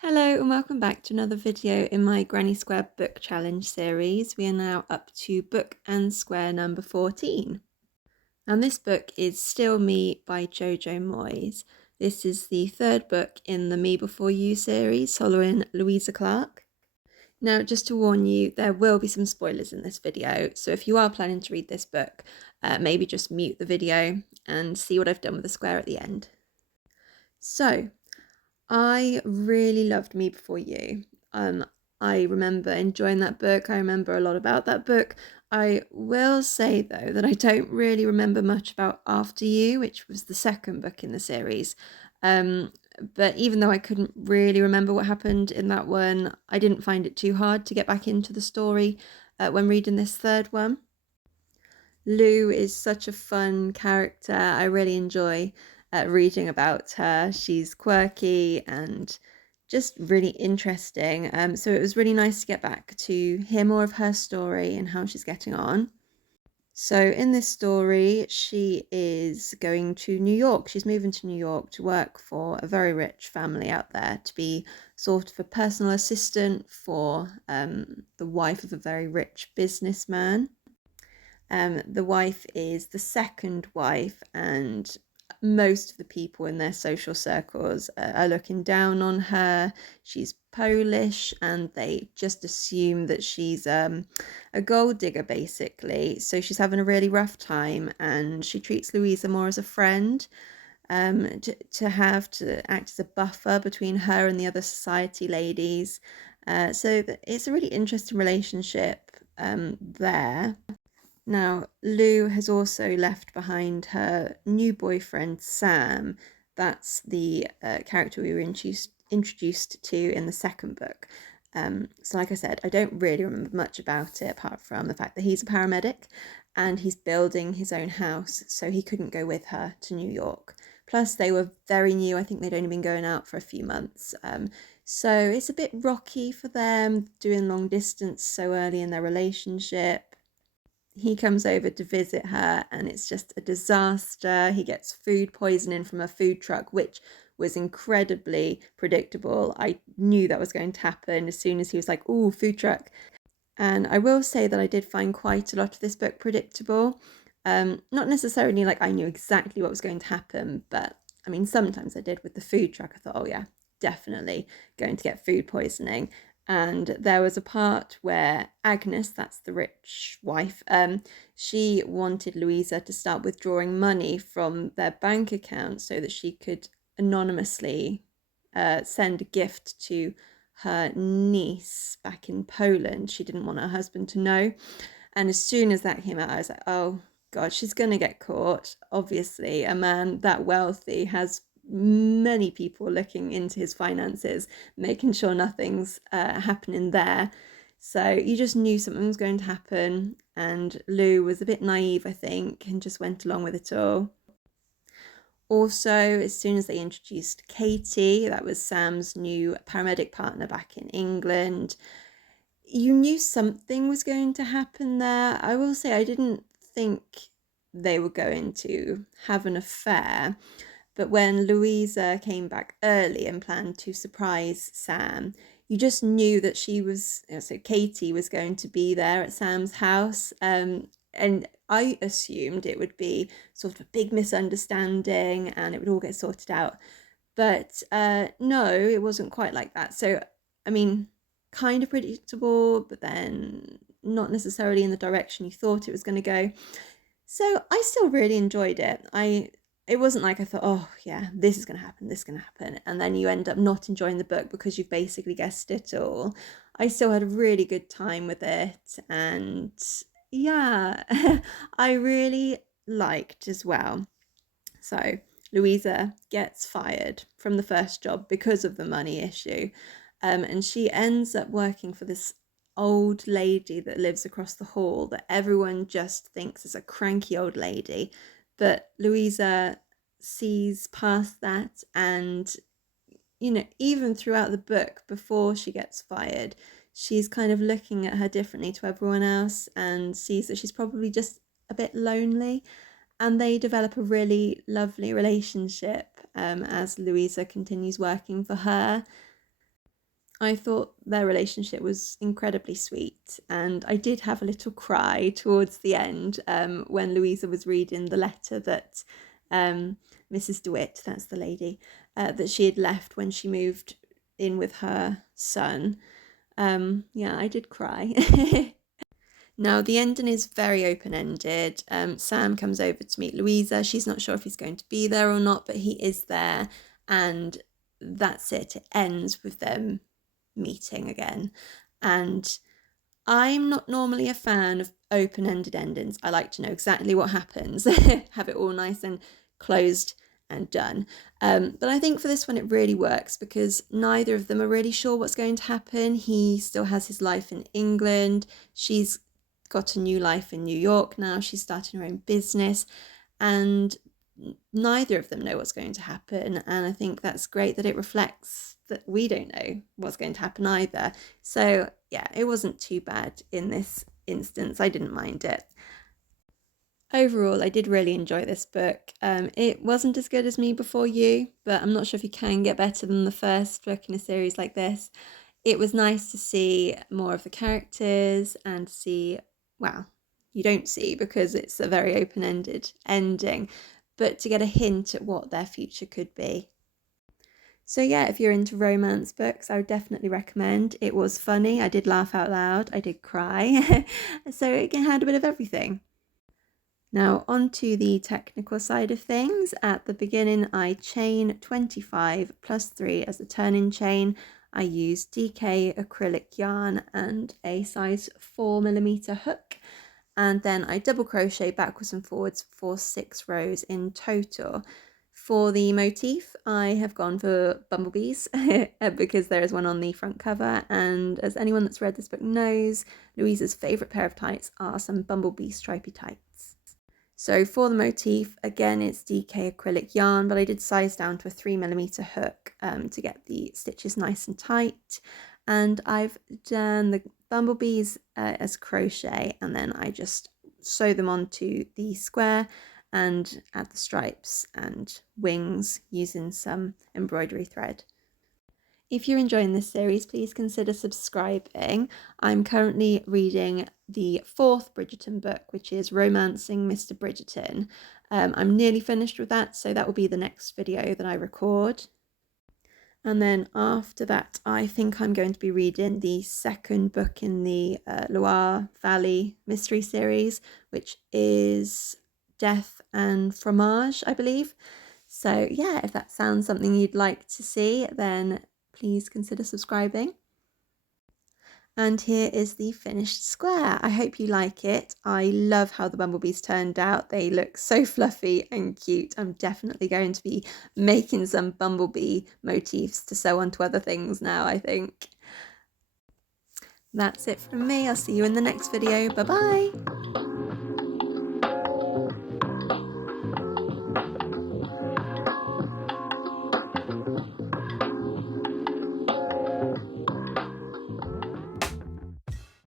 Hello and welcome back to another video in my Granny Square book challenge series. We are now up to book and square number 14. And this book is Still Me by Jojo Moyes. This is the third book in the Me Before You series following Louisa Clark. Now, just to warn you, there will be some spoilers in this video, so if you are planning to read this book, maybe just mute the video and see what I've done with the square at the end. So, I really loved Me Before You. I remember enjoying that book. I remember a lot about that book. I will say, though, that I don't really remember much about After You, which was the second book in the series. But even though I couldn't really remember what happened in that one, I didn't find it too hard to get back into the story when reading this third one. Lou is such a fun character. I really enjoy reading about her. She's quirky and just really interesting. So it was really nice to get back to hear more of her story and how she's getting on. So in this story, she is going to New York. She's moving to New York to work for a very rich family out there, to be sort of a personal assistant for the wife of a very rich businessman. The wife is the second wife, and most of the people in their social circles are looking down on her. She's Polish, and they just assume that she's a gold digger, basically. So she's having a really rough time, and she treats Louisa more as a friend, to have to act as a buffer between her and the other society ladies. So it's a really interesting relationship there. Now, Lou has also left behind her new boyfriend, Sam. That's the character we were introduced to in the second book. So like I said, I don't really remember much about it apart from the fact that he's a paramedic and he's building his own house, so he couldn't go with her to New York. Plus, they were very new. I think they'd only been going out for a few months. So it's a bit rocky for them doing long distance so early in their relationship. He comes over to visit her and it's just a disaster. He gets food poisoning from a food truck, which was incredibly predictable. I knew that was going to happen as soon as he was like, "Ooh, food truck." And I will say that I did find quite a lot of this book predictable. Not necessarily like I knew exactly what was going to happen, but I mean, sometimes I did with the food truck. I thought, oh yeah, definitely going to get food poisoning. And there was a part where Agnes, that's the rich wife, she wanted Louisa to start withdrawing money from their bank account so that she could anonymously send a gift to her niece back in Poland. She didn't want her husband to know. And as soon as that came out, I was like, oh God, she's going to get caught. Obviously, a man that wealthy has many people looking into his finances, making sure nothing's happening there. So you just knew something was going to happen. And Lou was a bit naive, I think, and just went along with it all. Also, as soon as they introduced Katie, that was Sam's new paramedic partner back in England, you knew something was going to happen there. I will say I didn't think they were going to have an affair, but when Louisa came back early and planned to surprise Sam, you just knew that so Katie was going to be there at Sam's house. And I assumed it would be sort of a big misunderstanding and it would all get sorted out. But no, it wasn't quite like that. So, I mean, kind of predictable, but then not necessarily in the direction you thought it was going to go. So I still really enjoyed it. It wasn't like I thought, oh yeah, this is going to happen, and then you end up not enjoying the book because you've basically guessed it all. I still had a really good time with it, and yeah, I really liked as well. So Louisa gets fired from the first job because of the money issue, and she ends up working for this old lady that lives across the hall that everyone just thinks is a cranky old lady. But Louisa sees past that, and even throughout the book, before she gets fired, she's kind of looking at her differently to everyone else and sees that she's probably just a bit lonely. And they develop a really lovely relationship as Louisa continues working for her. I thought their relationship was incredibly sweet, and I did have a little cry towards the end when Louisa was reading the letter that Mrs. DeWitt, that's the lady, that she had left when she moved in with her son. Yeah, I did cry. Now, the ending is very open-ended. Sam comes over to meet Louisa. She's not sure if he's going to be there or not, but he is there, and that's it. It ends with them meeting again. And I'm not normally a fan of open-ended endings. I like to know exactly what happens, have it all nice and closed and done. But I think for this one it really works because neither of them are really sure what's going to happen. He still has his life in England. She's got a new life in New York now. She's starting her own business, and neither of them know what's going to happen. And I think that's great that it reflects that we don't know what's going to happen either. So yeah, it wasn't too bad in this instance. I didn't mind it. Overall, I did really enjoy this book. It wasn't as good as Me Before You, but I'm not sure if you can get better than the first book in a series like this. It was nice to see more of the characters and see, well, you don't see because it's a very open-ended ending, but to get a hint at what their future could be. So yeah, if you're into romance books, I would definitely recommend. It was funny, I did laugh out loud, I did cry, so it had a bit of everything. Now on to the technical side of things. At the beginning I chain 25 plus 3 as a turning chain. I use DK acrylic yarn and a size 4mm hook, and then I double crochet backwards and forwards for 6 rows in total. For the motif, I have gone for bumblebees because there is one on the front cover, and as anyone that's read this book knows, Louisa's favourite pair of tights are some bumblebee stripy tights. So for the motif, again it's DK acrylic yarn, but I did size down to a 3mm hook to get the stitches nice and tight. And I've done the bumblebees as crochet, and then I just sew them onto the square and add the stripes and wings using some embroidery thread. If you're enjoying this series, please consider subscribing. I'm currently reading the 4th Bridgerton book, which is Romancing Mr. Bridgerton. I'm nearly finished with that, so that will be the next video that I record. And then after that, I think I'm going to be reading the 2nd book in the Loire Valley mystery series, which is Death and Fromage, I believe. So yeah, if that sounds something you'd like to see, then please consider subscribing. And here is the finished square. I hope you like it. I love how the bumblebees turned out. They look so fluffy and cute. I'm definitely going to be making some bumblebee motifs to sew onto other things now, I think. That's it from me. I'll see you in the next video. Bye bye.